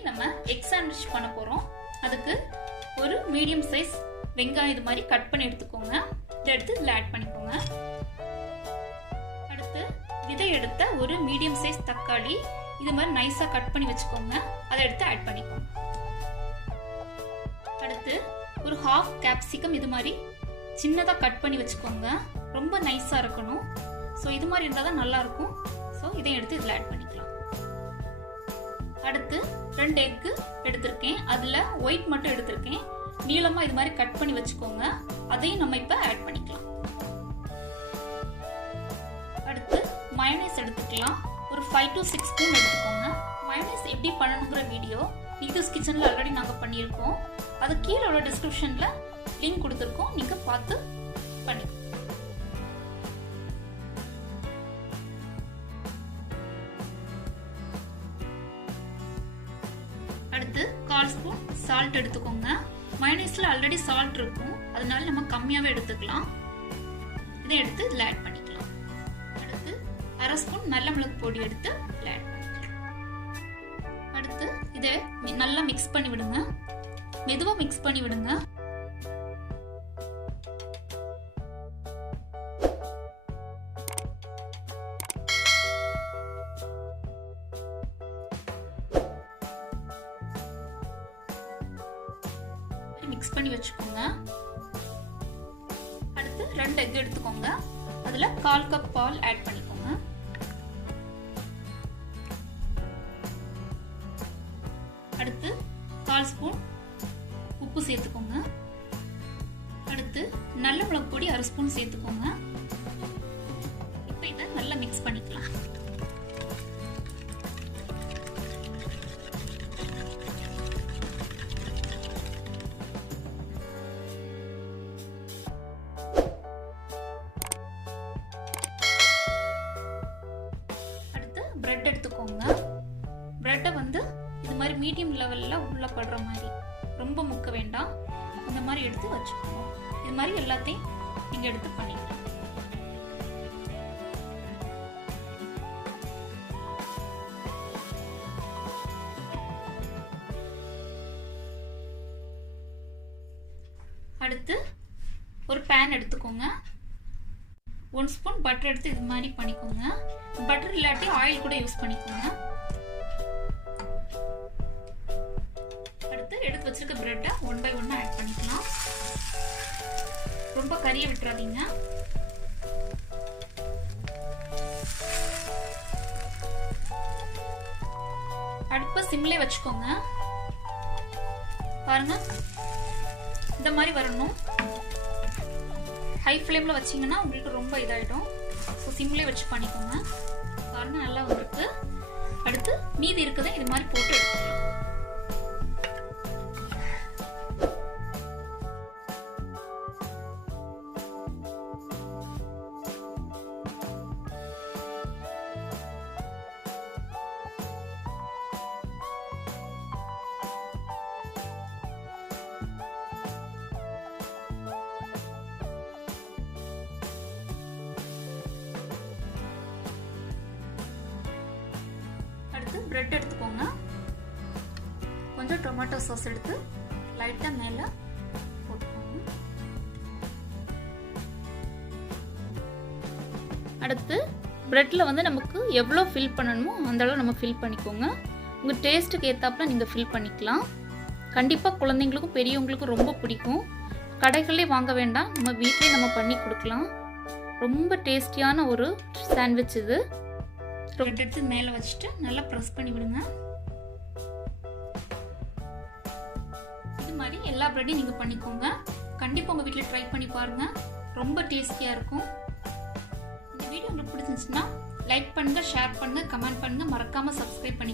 இன்னைக்கு நம்ம egg sandwich பண்ண போறோம். அதுக்கு ஒரு மீடியம் சைஸ் வெங்காயம் இது மாதிரி கட் பண்ணி எடுத்துக்கோங்க. இதை எடுத்து இதில் ஆட் பண்ணிக்கோங்க. அடுத்து விதை எடுத்த ஒரு மீடியம் சைஸ் தக்காளி இது மாதிரி நைஸா கட் பண்ணி வச்சுக்கோங்க. அதை எடுத்து ஆட் பண்ணிக்கோங்க. அடுத்து ஒரு ஹாஃப் கேப்சிகம் இது மாதிரி சின்னதா கட் பண்ணி வச்சுக்கோங்க. ரொம்ப நைஸா இருக்கணும். ஸோ இது மாதிரி இருந்தால் தான் நல்லா இருக்கும். ஸோ இதை எடுத்து இதில் ஆட் பண்ணிக்கலாம். அடுத்து 2 எக்கு எடுத்திருக்கேன். அதில் ஒயிட் மட்டும் எடுத்திருக்கேன். நீளமாக இது மாதிரி கட் பண்ணி வச்சுக்கோங்க. அதையும் நம்ம இப்போ ஆட் பண்ணிக்கலாம். அடுத்து மயோனைஸ் எடுத்துக்கலாம். ஒரு 5 to 6 ஸ்பூன் எடுத்துக்கோங்க. மயோனைஸ் எப்படி பண்ணணுங்கிற வீடியோ நீதூஸ் கிச்சனில் ஆல்ரெடி நாங்கள் பண்ணியிருக்கோம். அது கீழே உள்ள டிஸ்கிரிப்ஷனில் லிங்க் கொடுத்துருக்கோம். நீங்கள் பார்த்து பண்ணிக்கோங்க. அடுத்து 1/4 ஸ்பூன் சால்ட் எடுத்துக்கோங்க. மயோனைஸ்ல ஆல்ரெடி சால்ட் இருக்கும், அதனால நம்ம கம்மியாவே எடுத்துக்கலாம். இதை எடுத்து இதில் ஆட் பண்ணிக்கலாம். அடுத்து 1/2 ஸ்பூன் நல்ல மிளகு பொடி எடுத்து இதில் ஆட் பண்ணிக்கலாம். அடுத்து இதை நல்லா மிக்ஸ் பண்ணி விடுங்க. மெதுவா மிக்ஸ் பண்ணி விடுங்க. மிக்ஸ் பண்ணி வச்சுக்கோங்க. அடுத்து 2 எக் எடுத்துக்கோங்க. அதுல 1/4 கப் பால் ஆட் பண்ணிக்கோங்க. அடுத்து 1/4 ஸ்பூன் உப்பு சேர்த்துக்கோங்க. அடுத்து நல்ல மிளகு பொடி 1/2 ஸ்பூன் சேர்த்துக்கோங்க. இப்போ இதை நல்லா மிக்ஸ் பண்ணிக்கலாம். பிரெட் எடுத்துக்கோங்க. பிரெட்டை வந்து இது மாதிரி மீடியம் லெவல்ல உள்ள படுற மாதிரி ரொம்ப முக்க வேண்டாம். இந்த மாதிரி எடுத்து வச்சுக்கோங்க. இது மாதிரி எல்லாத்தையும் நீங்க எடுத்து பண்ணிக்கலாம். அடுத்து ஒரு பேன் எடுத்துக்கோங்க. 1 ஸ்பூன் பட்டர் எடுத்து இது மாதிரி பண்ணிக்கோங்க. பட்டர் இல்லாட்டி ஆயில் கூட யூஸ் பண்ணிக்கோங்க. அடுத்து எடுத்து வச்சிருக்க பிரெட்டை 1 by 1 ஆட் பண்ணிக்கலாம். ரொம்ப கறிய விட்டுறாதீங்க. அடுப்பை சிம்லே வச்சுக்கோங்க. பாருங்க, இந்த மாதிரி வரணும். ஹை ஃப்ளேம்ல வச்சீங்கன்னா உங்களுக்கு ரொம்ப இதாயிடும். ஸோ சிம்லே வச்சு பண்ணிக்கோங்க. பாருங்க, நல்லா இருக்கு. அடுத்து மீதி இருக்குதை இது மாதிரி போட்டு எடுத்துக்கலாம். பிரெட் எடுத்துக்கோங்க. கொஞ்சம் டொமேட்டோ சாஸ் எடுத்து லைட்டா மேல போட்டுக்கோங்க. அடுத்து பிரெட்ல வந்து நமக்கு எவ்வளோ ஃபில் பண்ணணுமோ அந்த அளவு நம்ம ஃபில் பண்ணிக்கோங்க. உங்க டேஸ்ட்டுக்கு ஏத்தாப்புல நீங்க ஃபில் பண்ணிக்கலாம். கண்டிப்பா குழந்தைங்களுக்கும் பெரியவங்களுக்கும் ரொம்ப பிடிக்கும். கடைகளிலே வாங்க வேண்டாம், நம்ம வீட்டிலே நம்ம பண்ணி கொடுக்கலாம். ரொம்ப டேஸ்டியான ஒரு சாண்ட்விச் இது. பிரெட் எடுத்து மேலே வச்சுட்டு நல்லா ப்ரெஸ் பண்ணி விடுங்க. இது மாதிரி எல்லா பிரெட்டையும் நீங்கள் பண்ணிக்கோங்க. கண்டிப்பாக உங்கள் வீட்டில் ட்ரை பண்ணி பாருங்க. ரொம்ப டேஸ்டியாக இருக்கும். இந்த வீடியோ உங்களுக்கு பிடிச்சிருந்துச்சுன்னா லைக் பண்ணுங்க, ஷேர் பண்ணுங்க, கமெண்ட் பண்ணுங்க, மறக்காம சப்ஸ்கிரைப் பண்ணி